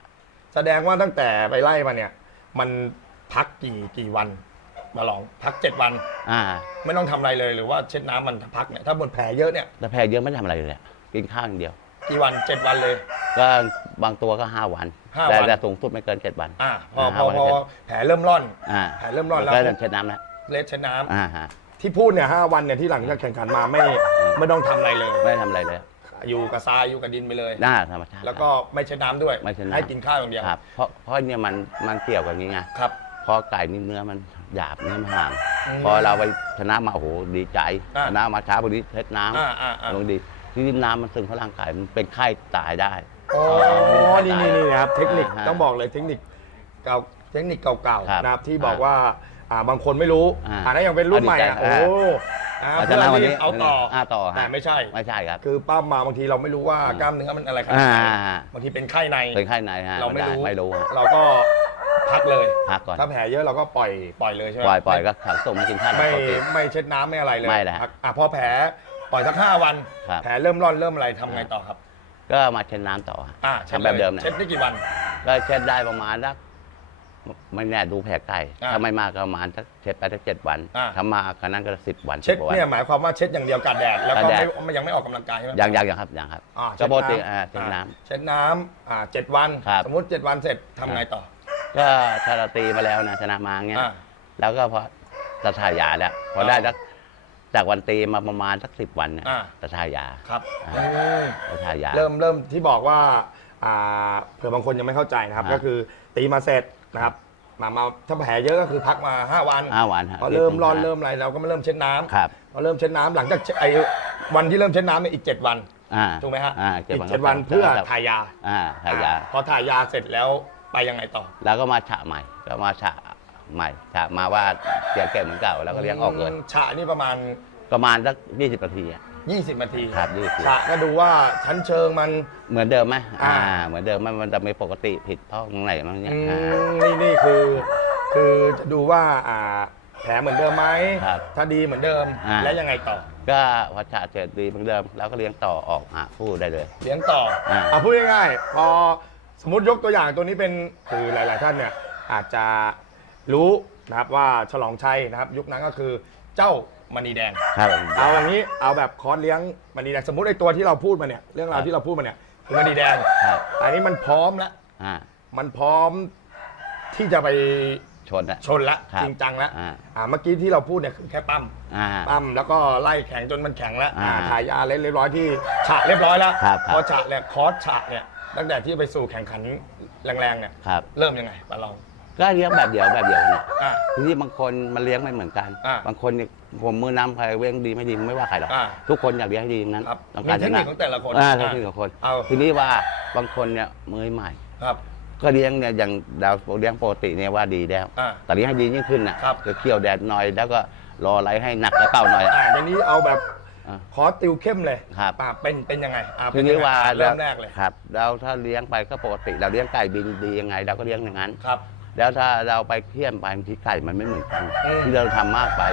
แสดงว่าตั้งแต่ไปไล่มาเนี่ย มันพักกี่กี่วัน มาลองพักเจ็ดวัน อ่า ไม่ต้องทำอะไรเลยหรือว่าเช็ดน้ำมันพักเนี่ยถ้าบนแผลเยอะเนี่ยแต่แผลเยอะไม่ได้ทำอะไรเลยอะกินข้าวอย่างเดียว กี่วันเจ็ดวันเลย ก็บางตัวก็ห้าวัน ห้าแต่วัน แต่สูงสุดไม่เกินเจ็ดวันอ่าพออ่าพอวันพอเจ็ดแผลเริ่มร่อน อ่าแผลเริ่มร่อนแล้ว ก็เริ่มเช็ดน้ำแล้วเลสเช็ดน้ำอ่าฮะที่พูดเนี่ยห้าวันเนี่ยที่หลังจากแข่งขันมาไม่ไม่ต้องทำอะไรเลย ไม่ได้ทำอะไรเลยอยู่กับทรายอยู่กับดินไปเลย หน้าธรรมชาติ แล้วก็ไม่เช็ดน้ำด้วยไม่เช็ดน้ำ ให้กินข้าวอย่างเดียวครับเพราะเพราะเนี่ยมันมันเกี่ยวกับนี้ไงครับพอไก่นี่เนื้อมัน หยาบเนื้อมันห่างอืมพอเราไปชนะมาโอ้โหดีใจอ่าชนะมาช้าพอดีเช็ดน้อ่าอ่าอ่าำลงดีที่ดินน้ำมันซึมเข้าร่างกายมันเป็นไข้ตายได้ อ๋อ นี่นี่นี่นะครับ เทคนิคอ่าฮะต้องบอกเลยเทคนิคเก่าเทคนิคเก่าครับๆนะครับที่บอกอ่าว่าอ่าบางคนไม่รู้อ่าอ่าถ้ายังเป็นรุ่นใหม่อะอ่าโอ้อ่าเอาชเพื่อนะวันรีนี้บเอาต่ออ่าต่อฮะแต่ไม่ใช่ ไม่ใช่ครับ คือป้ามาบางทีเราไม่รู้ว่าอ่ากล้ามเนื้อมันอะไรขนาดอ่าไหนบางทีเป็นไข้ใน เป็นไข้ในฮะเราไม่รู้ ไม่รู้ฮะ เราก็ พักเลยพักก่อน ถ้าแผลเยอะเราก็ปล่อยปล่อยเลยใช่ไหมปล่อยปล่อยก็ขังส่งมากินข้าวไม่ปกติ ไม่เช็ดน้ำไม่อะไรเลยไม่นะพักอะพอแผลปล่อยสักห้าวัน ครับ แผลเริ่มร่อนเริ่มอะไรทำไงต่อครับ ก็มาเช็ดน้ำต่ออ่าเช็ดทำแบบเดิมเนี่ยเช็ดได้กี่วัน ก็เช็ดได้ประมาณสักไม่แน่ดูแผลไก่อ่าถ้าไม่มากก็ประมาณสักเช็ดไปสักเจ็ดวันอ่า ถ้ามากก็นั้นก็สิบวันเช็ด10กว่าวั เนี่ยหมายความว่าเช็ดอย่างเดียวกันแดดแล้วก็กันแดดไม่ยังไม่ออกกำลังกายใช่ไหมยังยังยังครับยังครับอ่าก็ปกติเช็ดอ่าเช็ดน้เช็ดน้ำอ่าเจ็ดวัน ครับ สมมติเจ็ดวันเสร็จทำไงต่อำ ก็ถ้าเราตีมาแล้วนะชนะมาเงี้ยอ่า แล้วก็พอจะถ่ายยาแล้วพอได้สักจากวันตีมาประมาณสักสิบวันเนี่ยอ่าจะถ่ายยาครับ อ่าอืมจะถ่ายยา เริ่มเริ่มที่บอกว่าอ่าเผื่อบางคนยังไม่เข้าใจนะครับอ่าก็คือตีมาเสร็จนะครับมามาถ้าแผลเยอะก็คือพักมา 5 วันห้าวันฮะพอเริ่มร้อน15เริ่มอะไรเราก็มาเริ่มเช็ดน้ำครับ พอเริ่มเช็ดน้ำหลังจากเช็ดไอ้วันที่เริ่มเช็ดน้ำเนี่ยอีก 7 วันอ่าถูกไหมฮะอ่าอีกเจ็ดวันเพื่อถ่ายยาอ่าถ่ายยาอ่พอถ่ายยาเสร็จแล้ว ไปยังไงต่อ แล้วก็มาฉะใหม่ก็มาฉะใหม่ฉะมาว่าเสียเก็บเหมือนเก่าแล้วก็เลี้ยงออกเลยมฉะนี่ประมาณ ประมาณสักยี่สิบนาทีอะ 20นาทีครับยี่สิบฉะก็ดูว่าชั้นเชิงมัน เหมือนเดิมไหมอ่าเหมือนเดิมมันมันจะไม่ปกติผิดเพราะตรงไหนบ้างเนี่ยอือ่า มนี่นี่คือ คือจะดูว่าอ่าแผลเหมือนเดิมไหมครับถ้าดีเหมือนเดิมอ่า แล้วยังไงต่อ ก็พอฉาเสร็จดีเหมือนเดิม แล้วก็เลี้ยงต่อออกหาผู้ได้เลย เลี้ยงต่ออ่าเอาพูดง่ายๆพอ สมมติยกตัวอย่างตัวนี้เป็นคือหลาย ๆ ท่านเนี่ยอาจจะรู้นะครับว่าฉลองชัยนะครับ ยุคนั้นก็คือเจ้ามณีแดง ครับ เอาอย่างนี้เอาแบบคอร์สเลี้ยงมณีแดงสมมติไอ้ตัวที่เราพูดมาเนี่ยเรื่องราวที่เราพูดมาเนี่ยคือมณีแดงครับแต่อันนี้มันพร้อมแล้วอ่ามันพร้อมที่จะไปชนอะ ชนละครับจริงจังแล้วอ่า อ่าเมื่อกี้ที่เราพูดเนี่ยคือแค่ปั้มอ่า ปั้มแล้วก็ไล่แข็งจนมันแข็งแล้วอ่าอ่าถ่ายยาเรียบร้อยที่ฉะเรียบร้อยแล้วครับครับ พอฉะเนี่ยคอร์สฉะเนี่ย ตั้งแต่ที่ไปสู่แข่งขันแรงๆเนี่ยครับ เริ่มยังไงมาลองก็เลี้ยงแบบเดียวแบบเดียวเนี่ยอ่า ทีนี้บางคนมันเลี้ยงไม่เหมือนกัน อ่าบางคนเนี่ยผมมือน้ำใครเว้งดีไม่ดีไม่ว่าใครหรอกอ่าทุกคนอยากเลี้ยงให้ดีทั้งนั้นครับต้องมีการเทคนิคของแต่ละคนอ่าอ่าเทคนิคของคน เอา ทีนี้ว่าบางคนเนี่ยมือใหม่ ครับ ก็เลี้ยงเนี่ยอย่างเราเลี้ยงปกติเนี่ยว่าดีแล้วอ่าแต่เลี้ยงให้ดียิ่งขึ้นนะครับก็เคี่ยวแดดหน่อย แล้วก็รออะไรให้หนักแล้วเก้าหน่อย อ่าทีนี้เอาแบบ อ่าคอร์สติวเข้มเลยครับอ่าเป็นเป็นยังไงอ่าทีนี้ว่าเป็ยังไงอ่เริ่มแรกเลยครับเราถ้าเลี้ยงไปก็ปกติเราเลี้ยงไก่บินดียังไงเราก็เลี้ยงอย่างนั้น ครับ แล้วถ้าเราไปเคี่ยมไปบางทีไก่มันไม่เหมือนกันอืมที่เราทำมากไป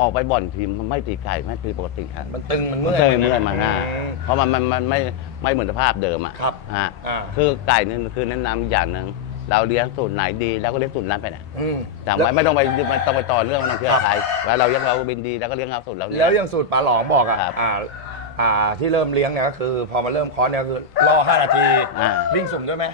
ออกไปบ่อนทีมันไม่ตีไก่ไม่ตีปกติครับมันตึงมันมันเมื่อยเคยเมื่อยมาหน้าอืมเพราะมันมันมันไม่ไม่เหมือนสภาพเดิมอะครับฮะอ่า คือไก่นี่คือแนะนำอย่างหนึ่ง เราเลี้ยงสูตรไหนดีเราก็เลี้ยงสูตรนั้นไปนะอืมจำไว้ไม่ต้องไปไม่ต้องไปต่อเรื่องมันต้องเชื่อใครว่าเราเลี้ยงเราบินดีแล้วก็เลี้ยงเอาสูตรเราเนี่ย แล้วอยังสูตรปลาหลองบอกอะครับอ่าอ่าที่เริ่มเลี้ยงเนี่ยก็คือ พอมาเริ่มคอร์สเนี่ยก็คือรอ5นาทีอ่า วิ่งสุ่มด้วยไหม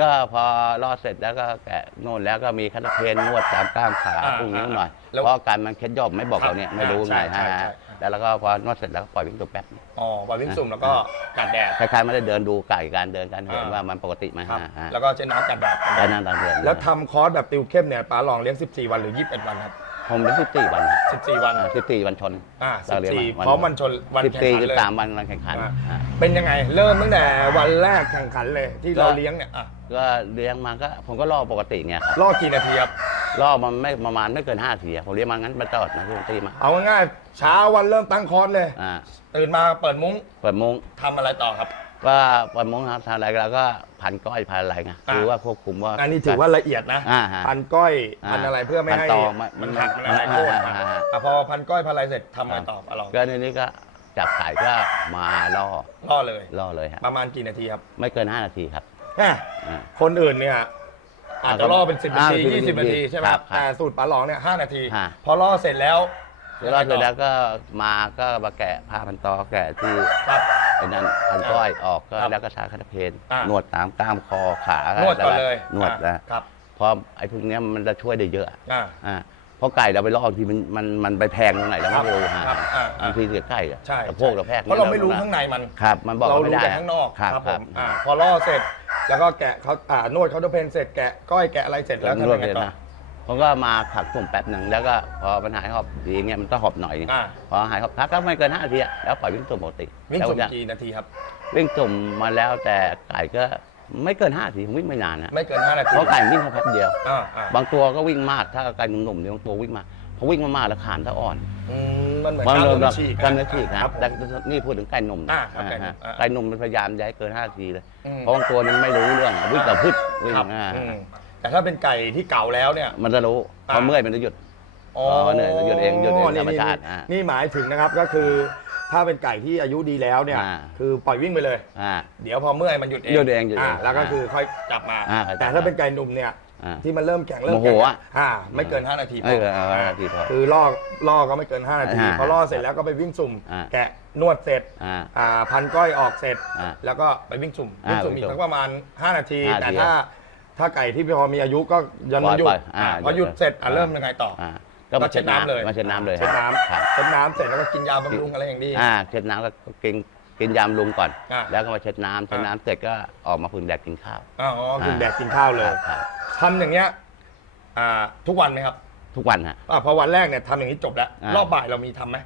ก็พอรอดเสร็จแล้วก็แกะโน่นแล้วก็มีคัตเพนนวดตามกล้ามขาอ่าพวกนี้หน่อย แล้วเพราะการมันเคล็ดยอบไม่บอกครับเราเนี่ยไม่รู้ใช่ไงใช่ฮะใช่ แล้วเราก็พอนวดเสร็จแล้วก็ปล่อยวิ่งตัวแป๊บ อ๋อปล่อยวิ่งสุ่มแล้วก็กัดแดดคล้ายๆไม่ได้เดินดูไก่การเดินการเหินอ่าว่ามันปกติไหมครับฮะฮะแล้วก็เช็ดน้ำกัดแดดการนั่งตามเดินแล้วทำคอร์สแบบติวเข้มเนี่ยปลาหลองเลี้ยง 14 วันหรือ 21 วันครับผมเป็นสิบสี่วัน 14 วันสิบสี่วันชนอ่าเราเรียกว่า14พร้อมวันชนวันสิบแข่งสี่ขันสิบเลยสามวันวันแข่งขันอ่าอ่าเป็นยังไงเริ่มตั้งแต่วันแรกแข่งขันเลยที่เราก็เลี้ยงเนี่ยอะก็เลี้ยงมาก็ผมก็รอปกติไงครับรอกี่นาทีครับ รอมันไม่ประมาณไม่เกินห้าทีอะผมเลี้ยงมางั้นมาจอดนะคุณตีมาเอาง่ายๆเช้าวันเริ่มตั้งคอร์สเลย อ่าตื่นมาเปิดมุ้งเปิดโมงทำอะไรต่อครับ ก็เปิดโมงครับทำอะไรเราก็พันก้อยพันอะไรไงอ่าคือว่าควบคุมว่าอันนี้ถือว่าละเอียดนะอ่าฮะพันก้อยอ่าพันอะไรเพื่อไม่ให้พันตองมันมันมันหักมันอะไรอ่าโค่นอ่าอะอ่าอะพอพันก้อยพันอะไรเสร็จทำอะไรต่อเอาลองก็ในนี้ก็จับไก่ก็มาล่อล่อเลย ล่อเลยฮะประมาณกี่นาทีครับไม่เกิน 5 นาทีครับ แหม่อ่า คนอื่นเนี่ย อาจจะล่อเป็น 10นาทีอ่า20นาทีใช่ไหมครับครับแต่สูตรปลาหลองเนี่ย5นาที ฮะ พอล่อเสร็จแล้วแล้วล่อเสร็จแล้วก็มาก็มาแกะผ้าพันตอแกะที่ครับ ไอ้นั่นพันก้อยออกก็ครับแล้วก็ทาคาตาเพนอ่านวดตามกล้ามคอขานวดก่อนเลยนวดอะนะครับเพราะไอ้พวกเนี้ยมันจะช่วยได้เยอะอ่า อ่าเพราะไก่เราไปล่อบางทีมันมันมันไปแพงตรงไหนเราไม่รู้ฮะครับอ่าอ่าบางทีเสียไก่อะใช่กระโพกกระแพกเพราะเราไม่รู้ข้างในมัน ครับ มันบอกเราไม่รู้ได้แต่ข้างนอกครับผครับมอ่าพอล่อเสร็จ แล้วก็แกะเขาอ่านวดเขาจะเพนเสร็จแกะก้อยแกะอะไรเสร็จแล้วแล้วทำรวยับงไงเลยต่อนะผมก็มาขักส่งแป๊บหนึ่งแล้วก็พอปัญหาหอบดีเงี้ยมันต้องหอบหน่อยอ่า พอหายหอบพักก็ไม่เกินห้านาทีอะแล้วปล่อยวิ่งสุ่มปกติวิ่งแล้วสุ่มจะกี่นาทีครับ วิ่งสุ่มมาแล้วแต่ไก่ก็ไม่เกินห้านาทีผมวิ่งไม่นานนะไม่เกิน5นาทีเพราะไก่วิ่งแค่แป๊บเดียว อ่าอ่าบางตัวก็วิ่งมากถ้าไก่หนุ่มๆเนี่ยบางตัววิ่งมาพอวิ่งมากๆแล้วขานจะอ่อน อืมมันเหมือนมันกล้ามเริ่เนื้มอฉีกกันนึกฉีกนะครับผมแต่นี่พูดถึงไก่หนุ่มนะอ่าครับไก่หนุ่มอ่าฮะอ่าไก่หนุ่มมันพยายามย้ายเกินห้านาทีเลยอืม เพราะบางตัวมันไม่รู้เรื่องอะวิ่งกับพืชวิ่งครับอ่าอืมแต่ถ้าเป็นไก่ที่เก่าแล้วเนี่ย มันจะรู้พอ่าอเมื่อยมันจะหยุด อ๋อเหนื่อยหยุดเองหยุดเองธรรมชาติอ่านี่หมายถึงนะครับก็คือ ถ้าเป็นไก่ที่อายุดีแล้วเนี่ย อ่า คือปล่อยวิ่งไปเลย อ่า เดี๋ยวพอเมื่อยมันหยุดเองหยุดเองหยุดเองาแล้วก็คือค่อยกลับมา อ่าแต่ถ้าเป็นไก่หนุ่มเนี่ยอ่า ที่มันเริ่มแข็งเริ่มโมโหแข็งอะอ่าไม่เกิน 5 นาทีพไม่เกิน5นาทีพอคือล่อล่อก็ไม่เกิน 5 นาทีอ่าพอล่อเสร็จแล้วก็ไปวิ่งสุ่ม อ่าแกะนวดเสร็จอ่าอ่าพันก้อยออกเสร็จ อ่าแล้วก็ไปวิ่งสุ่มอ่าวิ่งสุ่มอีกวิ่งสุ่มสักประมาณ 5 นาที ห้าแต่นาทีถ้าถ้าไก่ที่พอมีอายุก็ยันมันหยุดปล่อยไปอ่าอ่าพอหยุดเสร็จอะอ่า เริ่มยังไงต่ออ่าก็เช็ดน้ำเลยมาเช็ดน้ำเลยเช็ดน้ครับำเช็ดน้ำเสร็จแล้วก็กินยาบำรุงอะไรอย่างดี อ่าเช็ดน้ำก็กิน กินยามลุงก่อน อ่าแล้วก็มาเช็ดน้ำเช็ดอ่าน้ำเสร็จก็ออกมาพึ่งแดดกินข้าว อ๋อกินอ่าแดดกินข้าวเลยครับครับ ทำอย่างเงี้ยอ่าทุกวันไหมครับทุกวันฮะ อ่าพอวันแรกเนี่ยทำอย่างนี้จบแล้ว อ่าร รอบบ่ายเรามีทำไหม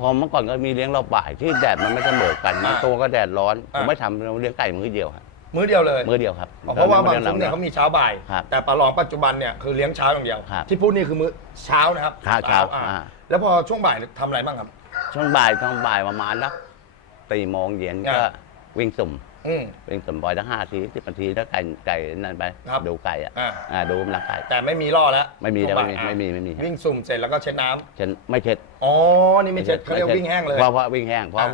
พอเมื่อก่อนก็มีเลี้ยงรอบบ่ายที่แดดมันไม่เสมอกันบางอ่าตัวก็แดดร้อน ผอ่ามไม่ทำเราเลี้ยงไก่มื้อเดียวฮะมื้อเดียวเลยมื้อเดียวครับอ๋อเพราะว่าบางลี้ซุ้มเนี่ยหลัเขามีเช้าบ่าย ครับ แต่ปลาหลองปัจจุบันเนี่ยคือเลี้ยงเช้าอย่างเดียว ครับที่พูดนี่คือมื้อเช้านะครับเช้าเช้าอ่อ่า แล้วพอช่วงบ่ายทำอะไรบ้างครับ ช่วงบ่ายช่วงบ่ายประมาณนัก ตีโมงเย็นอะก็วิ่งสุ่ม อืม วิ่งสุ่มบ่อยทั้งห้าทีสิบนาทีถ้าไก่ไก่นั่นไป ครับดูไก่อะอ่า อ่าดูมันรักไก่แต่ไม่มีล่อแล้วไม่มีแล้วช่วงไม่มีบ่ายไม่มีไม่มีอะวิ่งสุ่มเสร็จแล้วก็เช็ดน้ำฉันไม่เช็ดอ๋อ นี่ไม่เช็ดเขาเรียกวิ่งแห้งเลย เพราะว่าวิ่งแห้งเพราะอ่า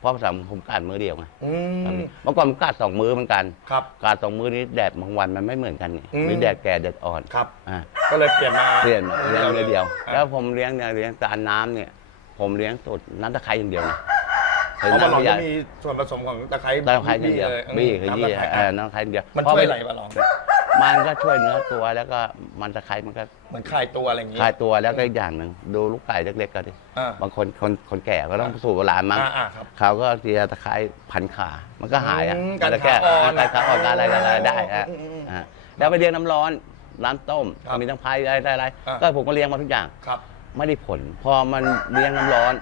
เพราะสามผมกัดมือเดียวไงอืมเมื่อก่อนผมกัดสองมือเหมือนกันครับ กัดสองมือนี้แดดบางวันมันไม่เหมือนกันไงอืมมีแดดแก่แดดอ่อนครับ อ่า ก็เลยเปลี่ยนมาเปลี่ยนเลี้ยงมือเดียว อะแล้วผมเลี้ยงเนี่ยเลี้ยงตาน้ำเนี่ย ผมเลี้ยงสุดน้ำตะไคร้อย่างเดียวนะ เพราะว่าเราน้ำจะใหญ่มีส่วนผสมของตะไคร้ตะไคร้อย่างเดียวเลยบี้คือน้ำยี่ตะไคร้เออน้ำตะไคร้อย่างเดียวมันเพราะช่วยไม่อะไรมาลองมันก็ช่วยเนื้อตัวแล้วก็มันตะไคร้มันก็เหมือนคลายตัวอะไรอย่างงี้ คลายตัวแล้วก็อีกอย่างหนึ่งดูลูกไก่เล็กๆก็ดิอ่าบางคนคนคนแก่ก็ต้องสูตรโบราณมั้งอ่าอ่าครับเขาก็เจียตะไคร้พันขามันก็หายอะอืมมันจะแก้การขาอ่อนการขาอ่อนการอะไรอะไรได้ฮะอืมอืมอืมอ่าแล้วไปเลี้ยงน้ำร้อนร้านต้มครับมีทั้งพายอะไรอะไรอะไรอ่า ก็ผมก็เลี้ยงมาทุกอย่าง ครับ ไม่ได้ผล พอมันเลี้ยงน้ำร้อน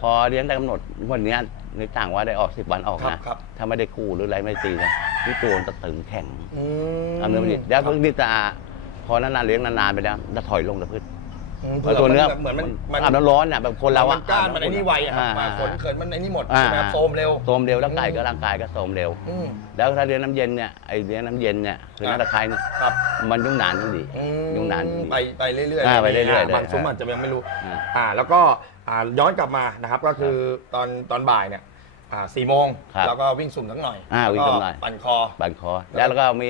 พอเลี้ยงได้กำหนดวันเนี้ยในต่างว่าได้ออกสิบวันออกครับนะครับ ถ้าไม่ได้คู่หรืออะไรไม่ตีนะที่ตัวมันจะตึงแข็งอืมเอาเนื้อมาดิแล้วเพิ่งที่จะพอนานๆเลี้ยงนานๆไปแล้วจะถอยลงตะพืชอืมเพราะ ตัวเนื้อเหมือนมันมันอาบน้ำร้อนอะแบบคนเรามัอะนก้านมันไอ้นี่ไวอะครับอ่าขนเขินมันไอ้นี่หมดอ่าใช่ไหมครับโฟมเร็วโทรมเร็วร่างกายก็ร่างกายก็โทรมเร็วอืมแล้วถ้าเลี้ยงน้ำเย็นเนี่ยไอเลี้ยงน้ำเย็นเนี่ยคือครับน้ำตะไคร้เนี่ยครับมันยุ่งนานยุ่งดีอืมยุ่งนานไปไปเรื่อยอ่าไปเรื่อยๆเลยบางซุ้มอาจจะยังไม่รู้อ่าอ่าแล้วก็อ่าย้อนกลับมานะครับก็คือตอนตอนบ่ายเนี่ยอ่าสี่โมงครับแล้วก็วิ่งสุ่มสักหน่อยอ่าวิ่งสุ่มหน่อยแล้วก็ปั่นคอบันคอแล้วก็มี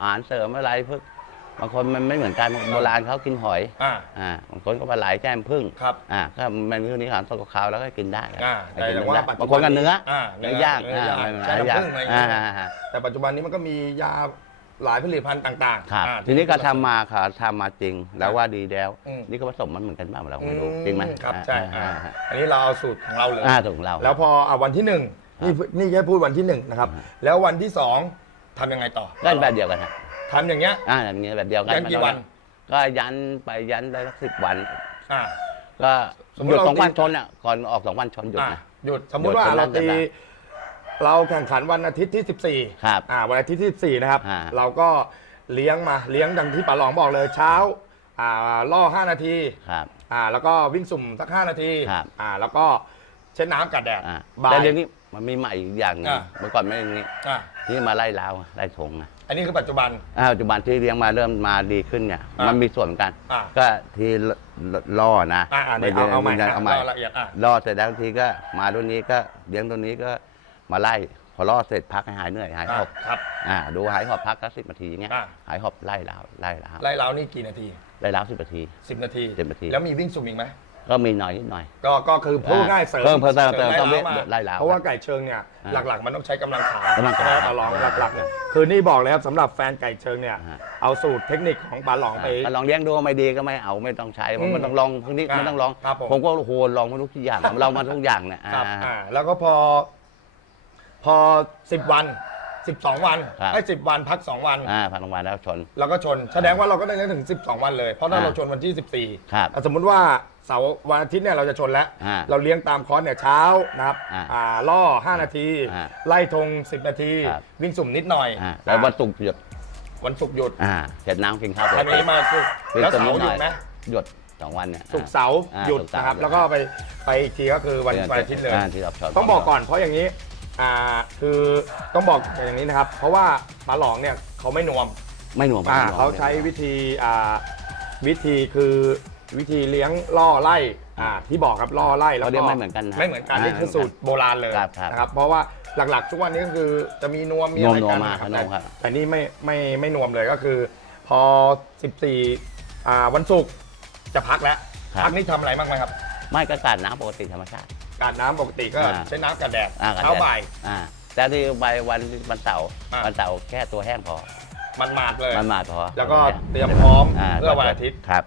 อาหารเสริมอะไรพวก บางคนมันไม่เหมือนกันโบราณเขากินหอยอ่าอ่าบางคนก็ปลาไหลแก้มพึ่งครับอ่าก็มันมีนี้อาหารสดกับข้าวแล้วก็กินได้ครับอ่าให้กินแต่ได้ว่าปัจจุบันบางคนก็เนื้ออ่าเนื้อย่างเนื้อย่างอ่าใช้น้ำย่างผึ้งอะไรอย่างอ่าเงี้ยอ่าอ่าแต่ปัจจุบันนี้มันก็มียาหลายผลิตภัณฑ์ต่างๆครับอ่าทีนี้ก็ทำมาค่ะทำมาจริง แล้วว่าดีแล้วอืมนี่ก็ผสมมันเหมือนกันบ้างเราอืไม่รู้จริงไหมครับใช่อ่าอ่าอ่าอันนี้เราเอาสูตรของเราเลยอ่าถูกของเรา แล้วพออะวันที่หนึ่งนี่นี่แค่พูดวันที่หนึ่งนะครับอ่าแล้ววันที่สองทำยังไงต่อก็แบบเดียวกันฮะ ทำอย่างเงี้ย อ่าอย่างเงี้ยแบบเดียวกันยันกี่วัน ก็ยันไปยันได้สักสิบวัน อ่า ก็สมมุหติยุดเราสองวันตี ชนอะก่อนออกสองวันชนหยุดอะนะ หยุดสมมุติว่าหยุดเราตีจนได้เราแข่งขันวันอาทิตย์ที่ 14ครับอ่าวันอาทิตย์ที่ 14 นะครับ อ่า เราก็เลี้ยงมาเลี้ยงดังที่ป๋าหลองบอกเลยเช้าอ่าล่อ 5 นาทีครับ อ่าแล้วก็วิ่งสุ่มสัก 5 นาทีครับ อ่าแล้วก็เช็ดน้ำกัดแดดอ่าบ่าแต่ยเดี๋ยวนี้มันมีใหม่อีกอย่างหนึงอ่าเมื่อก่อนไม่อย่างนี้อ่าที่มาไล่ลาวไล่ทงนะ อันนี้คือปัจจุบัน อ่าปัจจุบันที่เลี้ยงมาเริ่มมาดีขึ้นเนี่ย อ่ามัมันมีส่วนเหมือนกัน อ่าก็ที่ล่อนะอ่าอ่านี่เอาเอาใหม่เอาใหม่เอาละเอียดอะล่อเสร็จแล้วทีก็มาตัวนี้ก็เลี้ยงตัวนี้ก็มาไล่ พอล่อเสร็จพักให้หายเหนื่อยหายหอ่าอบครับ อ่าดูหายหอบพักก็สิบนาทีอย่างเงี้ยอ่าหายหอบไล่ลาวไล่ลาวไล่เรานี่กี่นาทีไล่ลาวสิบนาที 10 นาที 10นาที แล้วมีวิ่งสุ่มอีกไหม ก็มีหน่อยนิดหน่อย ก็ก็คือพูดง่ายๆเสริมเพิ่มเพิ่มเติมสเติมไล่ต้องล้ามาไล่ลาวเพราะว่าไก่เชิงเนี่ยอ่าหลักๆ มันต้องใช้กำลังขากำลังขาใช่ไหมปลาหลองหลักๆเนี่ยคือนี่บอกเลยครับสำหรับแฟนไก่เชิงเนี่ยอ่าเอาสูตรเทคนิคของปลาหลองไปก็ลองเลี้ยงดูไม่ดีก็ไม่เอาไม่ต้องใช้ผมอืมมันต้องลองพวกนี้อ่าไม่ต้องลองครับผมผมก็โอ้โหลองมาทุกอย่างเรามาทุกอย่างเนี่ยครับอ่าอ่าแล้วก็พอ พอ10วัน12วันครับไอ้สิวันพัก2วันอ่าพันรางวัลแล้วชน แล้วก็ชน แสดงว่าเราก็ได้ถึง12วันเลย เพราะถ้าอ่าเราชนวันที่14ครับอะสมมุติว่า เสาร์วันอาทิตย์เนี่ยเราจะชนแล้ว อ่าเราเลี้ยงตามคอร์สเนี่ยเช้านะครับอ่าอ่าล่อ 5 นาที อ่าไล่ธง10 นาที ครับ วิ่งสุ่มนิดหน่อยอ่าแล้ววันศุกร์หยุดวันศุกร์หยุดอ่าเสร็จน้ำกินข้าวทำอย่างนี้มาคือวิ่งแล้วตรงเสานี้ร์หยุดหไหมน่อยหยุดสองวันเนี่ยศุกร์เสาร์อ่าหยุดศุกร์เสาร์นะครับหยุดแล้วก็ไปไปอีกทีก็คือวันวันอาทิตย์เลยอ่าที่เราชนต้องบอกก่อนเพราะอย่างนี้อ่าคือต้องบอกอย่างนี้นะครับ เพราะว่าปลาหลองเนี่ยเขาไม่นวมไม่หน่วงอ่าไม่หน่วงเขาใช้วิธีอ่าวิธีคือ วิธีเลี้ยงล่อไล่อ่าที่บอกครับล่อไล่แล้วเขาก็เรียกไม่เหมือนกันนะไม่เหมือนกันนี่คือสูตรโบราณเลยครับครับนะครับเพราะว่าหลักๆ ทุกวันนี้ก็คือจะมีนวมมีอะไรนวกัมนๆมานะครับนวมครับ แต่นี่ไม่ไม่ไม่นวมเลยก็คือ พอ 14อ่าวันศุกร์จะพักแล้วครับ พักนี่ทำอะไรบ้างไหมครับ ไม่ก็การน้ำปกติธรรมชาติ การน้ำปกติก็อ่า ใช้น้ำกันแดดอ่ากันแดดเช้าบ่าย อ่าแต่ที่ใบวันวันเสาร์อ่า วันเสาร์แค่ตัวแห้งพอมันมาดๆเลย มันมาพอแล้วก็เตรียมพร้อมาเพื่อวันอาทิตย์ ครับ